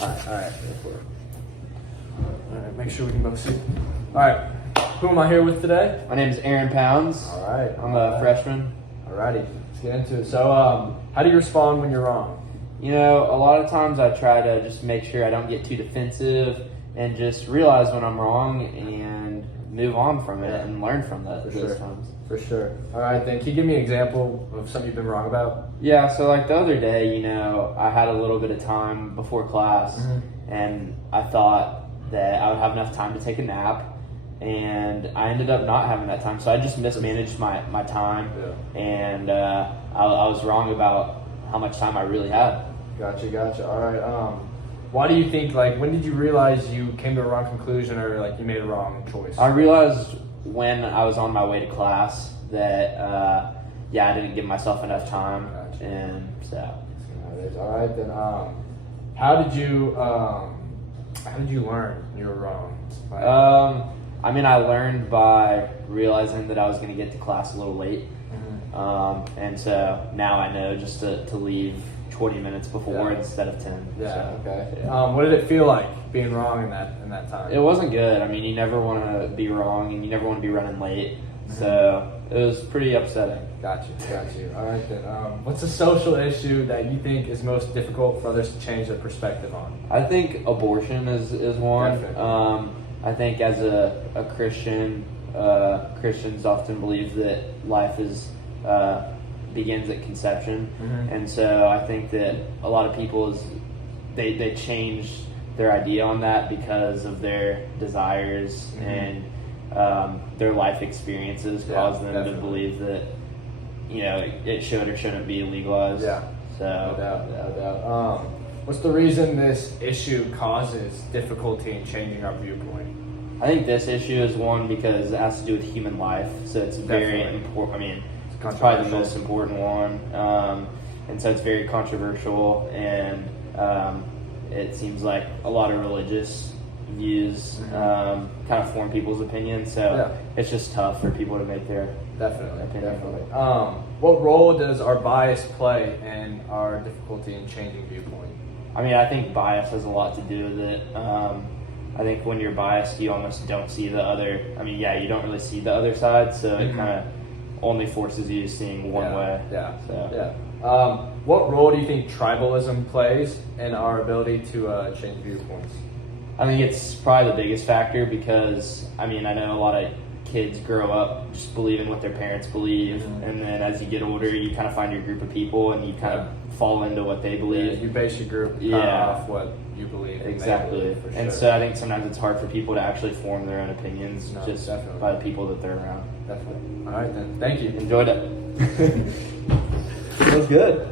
All right. Go for it. All right, make sure we can both see. All right, who am I here with today? My name is Aaron Pounds. All right. I'm a freshman. All righty, let's get into it. So, how do you respond when you're wrong? You know, a lot of times I try to just make sure I don't get too defensive and just realize when I'm wrong and move on from it and learn from those times. For sure. All right, then. Can you give me an example of something you've been wrong about? Yeah, so like the other day, you know, I had a little bit of time before class and I thought that I would have enough time to take a nap, and I ended up not having that time. So I just mismanaged my time, and I was wrong about how much time I really had. Gotcha. All right. Why do you think, like, when did you realize you came to a wrong conclusion or, like, you made a wrong choice? I realized when I was on my way to class that, I didn't give myself enough time. Gotcha. And so. All right, then. How did you learn you were wrong? I mean, I learned by realizing that I was going to get to class a little late. And so now I know just to leave 20 minutes before instead of 10. Okay. What did it feel like being wrong in that time? It wasn't good. I mean, you never want to be wrong and you never want to be running late. So it was pretty upsetting. Got you. All right, then. What's a social issue that you think is most difficult for others to change their perspective on? I think abortion is one. Definitely. I think as a Christian, Christians often believe that life begins at conception, and so I think that a lot of people they change their idea on that because of their desires and their life experiences cause them to believe that it should or shouldn't be legalized. Yeah. So No doubt. What's the reason this issue causes difficulty in changing our viewpoint? I think this issue is one because it has to do with human life, so it's very Definitely. important. I mean, it's probably the most important one, and so it's very controversial, and it seems like a lot of religious views kind of form people's opinions, so it's just tough for people to make their opinion. What role does our bias play in our difficulty in changing viewpoint? I mean, I think bias has a lot to do with it. I think when you're biased, you almost don't see the other. I mean, you don't really see the other side, so it kind of only forces you seeing one way. What role do you think tribalism plays in our ability to change viewpoints? I think it's probably the biggest factor because, I mean, I know a lot of kids grow up just believing what their parents believe, and then as you get older, you kind of find your group of people and you kind of fall into what they believe. You base your group off what you believe. Exactly. And so I think sometimes it's hard for people to actually form their own opinions by the people that they're around. Definitely. All right, then. Thank you. Enjoyed it. That was good.